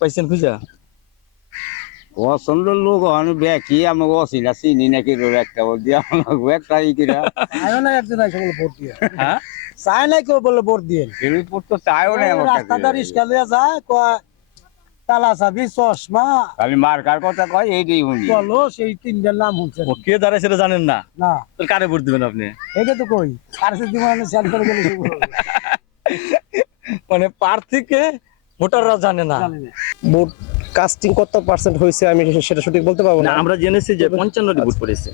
পাইছেন খুঁজা? পছন্দের লোক আমি দেখি আমি অসিলা চিনি নাকি একটা বল দিয়ে আমাকে একটা ই কিরা আয়ো না একজন আইসা বলে ভোট দিয়ে। হ্যাঁ? চায় নাই কেউ বলে ভোট দিয়ে। রিপোর্ট তো চাইও না আমার রাস্তাটা কাছে। রিক্সা লিয়ে যায় কয় তালা চাবি চশমা। খালি মার্কার কথা কয় এইটাই শুনি। চলো সেই তিনটার নাম শুনছে। ও কে দাঁড়ায় সেটা জানেন না? না। তাহলে কারে ভোট দিবেন আপনি? এটা তো কই আর সে দিমান সেল করে গেলে মানে প্রার্থীকে ভোটাররা জানে না। ভোট কাস্টিং কত পার্সেন্ট হয়েছে আমি সেটা সঠিক বলতে পারব না আমরা জেনেছি যে পঞ্চান্নটি ভোট পড়েছে।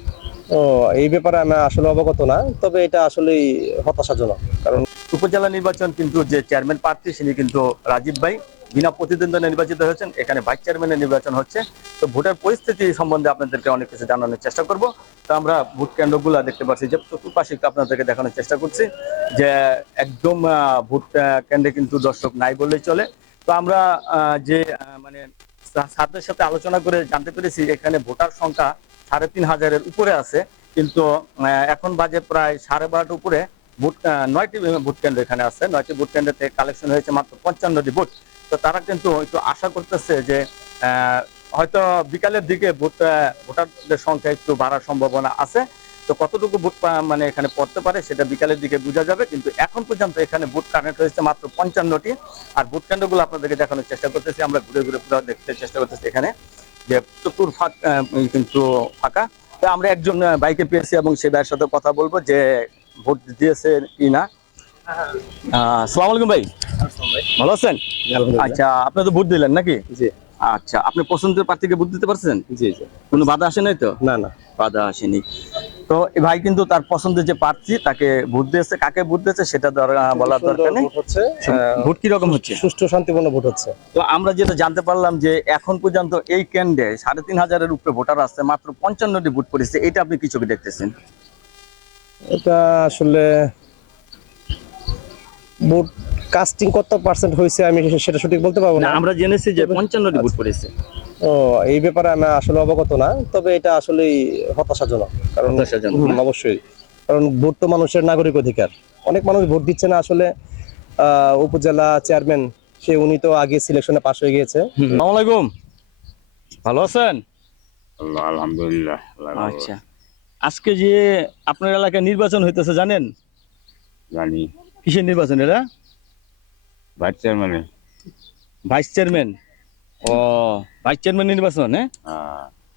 ও এই ব্যাপারে আমি আসলে অবগত না তবে এটা আসলেই হতাশাজনক। কারণ উপজেলা নির্বাচন কিন্তু যে চেয়ারম্যান প্রার্থী তিনি কিন্তু রাজীব ভাই বিনা প্রতিদ্বন্দ্বিতা নির্বাচিত হয়েছেন। এখানে ভাইস চেয়ারম্যানের নির্বাচন হচ্ছে। তো ভোটের পরিস্থিতি সম্বন্ধে আপনাদেরকে অনেক কিছু জানানোর চেষ্টা করব। তো আমরা ভোট কেন্দ্রগুলো দেখতে পাচ্ছি যে চতুর্পাশে একটু আপনাদেরকে দেখানোর চেষ্টা করছি যে একদম আহ, ভোট কেন্দ্রে কিন্তু দর্শক নাই বললেই চলে। তো আমরা যে মানে সা- সাথে আলোচনা করে জানতে পেরেছি, এখানে ভোটার সংখ্যা সাড়ে তিন হাজারের উপরে আছে। কিন্তু এখন বাজে প্রায় সাড়ে বারোটার উপরে ভোট নয়টি ভোট কেন্দ্র এখানে আছে। নয়টি ভোট কেন্দ্র থেকে কালেকশন হয়েছে মাত্র পঞ্চান্নটি ভোট। তো তারা কিন্তু একটু আশা করতেছে যে হয়তো বিকালের দিকে ভোট ভোটারদের সংখ্যা একটু বাড়ার সম্ভাবনা আছে। তো কতটুকু ভোট মানে এখানে পড়তে পারে সেটা বিকালের দিকে বোঝা যাবে কিন্তু এখন পর্যন্ত এখানে ভোট কানেক্ট হয়েছে মাত্র পঞ্চান্নটি। আর ভোট কেন্দ্রগুলো আপনাদেরকে দেখানোর চেষ্টা করতেছি আমরা ঘুরে ঘুরে পুরো দেখতে চেষ্টা করতেছি এখানে যে চতুর কিন্তু ফাঁকা। তো আমরা একজন বাইকে পেয়েছি এবং সে ভাইয়ের সাথে কথা বলব যে ভোট দিয়েছে কি না। আসসালামু আলাইকুম ভাই। ভালো আছেন? আচ্ছা আপনি তো ভোট দিলেন নাকি? জি। আচ্ছা আপনি পছন্দের প্রার্থীকে ভোট দিতে পারছেন? জি জি। কোনো বাধা আসে নাই তো? না না। বাধা আসেনি। তো ভাই কিন্তু তার পছন্দের যে প্রার্থী তাকে ভোট দিয়েছে। কাকে ভোট দিয়েছে সেটা বলার দরকার নেই। ভোট কি রকম হচ্ছে? সুষ্ঠু শান্তিপূর্ণ ভোট হচ্ছে। তো আমরা যেটা জানতে পারলাম যে এখন পর্যন্ত এই কেন্দ্রে সাড়ে তিন হাজারের উপরে ভোটার আছে মাত্র পঞ্চান্নটি ভোট পড়েছে। এটা আপনি কি চোখে দেখতেছেন? এটা আসলে ভোট কাস্টিং কত পার্সেন্ট হয়েছে আমি সেটা সঠিক বলতে পারব না। আমরা জেনেছি যে পঞ্চান্নটি ভোট পড়েছে। ও এই ব্যাপারে আমি আসলে অবগত না তবে এটা আসলেই হতাশাজনক। কারণ? অবশ্যই। কারণ ভোট তো মানুষের নাগরিক অধিকার। অনেক মানুষ ভোট দিচ্ছে না আসলে আহ, উপজেলা চেয়ারম্যান সে উনি তো আগে সিলেকশনে পাশ হয়ে গিয়েছে। আলাইকুম। ভালো আছেন? আলহামদুলিল্লাহ আচ্ছা। আজকে যে আপনার এলাকায় নির্বাচন হইতেছে জানেন? জানি। কিসের নির্বাচন এটা? বাচ্চার মানে ভাইস চেয়ারম্যান। ও ভাইস চেয়ারম্যান নির্বাচন হ্যাঁ?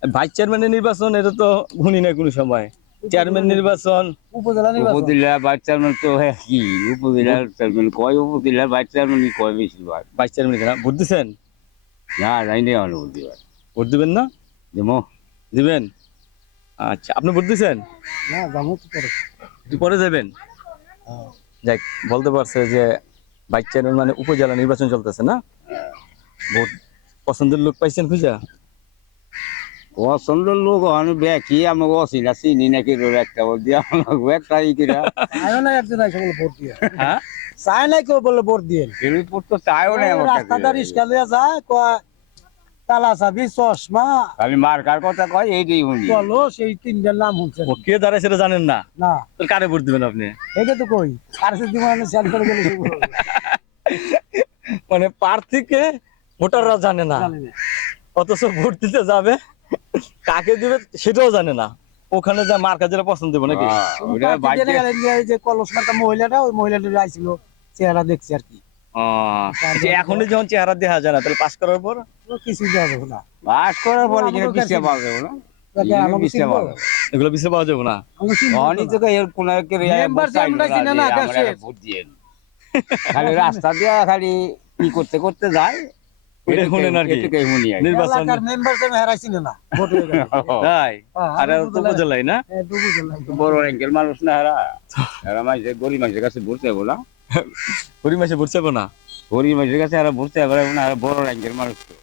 ভাইস চেয়ারম্যানের নির্বাচন এটা তো শুনি না কোনো সময়। চেয়ারম্যান নির্বাচন উপজেলা নির্বাচন। উপজেলা বাচ্চার মানে তো হ্যাঁ কি উপজেলার চেয়ারম্যান কয় উপজেলার বাচ্চার মানে কয় বেশিরভাগ? ভাইস চেয়ারম্যান ভোট দিচ্ছেন না জানি না হলো বুঝতে ভোট দিবেন না? যেমন দিবেন? আচ্ছা আপনি ভোট দিচ্ছেন না জামু তো করে একটু পরে যাবেন? যাক বলতে পারছে যে ভাইস চেয়ারম্যান মানে উপজেলা নির্বাচন চলতেছে না? ভোট পছন্দের লোক পাইছেন খুঁজা? পছন্দের লোক আমি দেখি আমি অসিলা চিনি নাকি একটা বল দিয়ে আমাকে একটা ই কিরা। আয়ো না একজন আইসা বলে ভোট দিয়ে। হ্যাঁ? চায় নাই কেউ বলে ভোট দিয়ে। তো চাইও না আমার রাস্তাটা। রিক্সা যায় কয় তালা চাবি চশমা। খালি মার্কার কথা কয় এইটাই শুনি। চলো সেই তিনটার নাম শুনছে। ও কে দাঁড়ায় সেটা জানেন না? না। তাহলে কারে ভোট দিবেন আপনি? এটা তো কই? আর সে দিমান সেল করে গেলে মানে প্রার্থীকে ভোটাররা জানে না। অথচ ভোট দিতে যাবে কাকে দিবে সেটাও জানে না। ওখানে যা মার্কা যেটা পছন্দ দেবো নাকি? হ্যাঁ, যে কলস মার্কা মহিলাটা ওই মহিলাটা আইছিল চেহারা দেখছি আর কি। এখনই যখন চেহারা দেখা যায় না তাহলে পাস করার পর? কিছু দেওয়া যাবে না। বাস করার পরে পিছিয়ে পাওয়া যাবে না। এগুলো পিছিয়ে পাওয়া যাবে। এগুলো বিষয়ে পাওয়া যাবে না। অনেক জায়গায় এর কোনো। খালি রাস্তা দিয়ে খালি কি করতে করতে যায়। ওইটাই শুনেন আর কি। নির্বাচন মেম্বার সাহেব হেরাইছি না। ভোট হয়ে গেল তাই? হ্যাঁ, আর তো উপজেলায় না? হ্যাঁ। বড় র্যাঙ্কের মানুষ না এরা। এরা মাঝে গরিব মানুষের কাছে বসতে বলা গরিব মাসে ভোট চাইব না? গরিব মানুষের কাছে এরা বসতে পারে না এরা বড় র্যাঙ্কের মানুষ তো।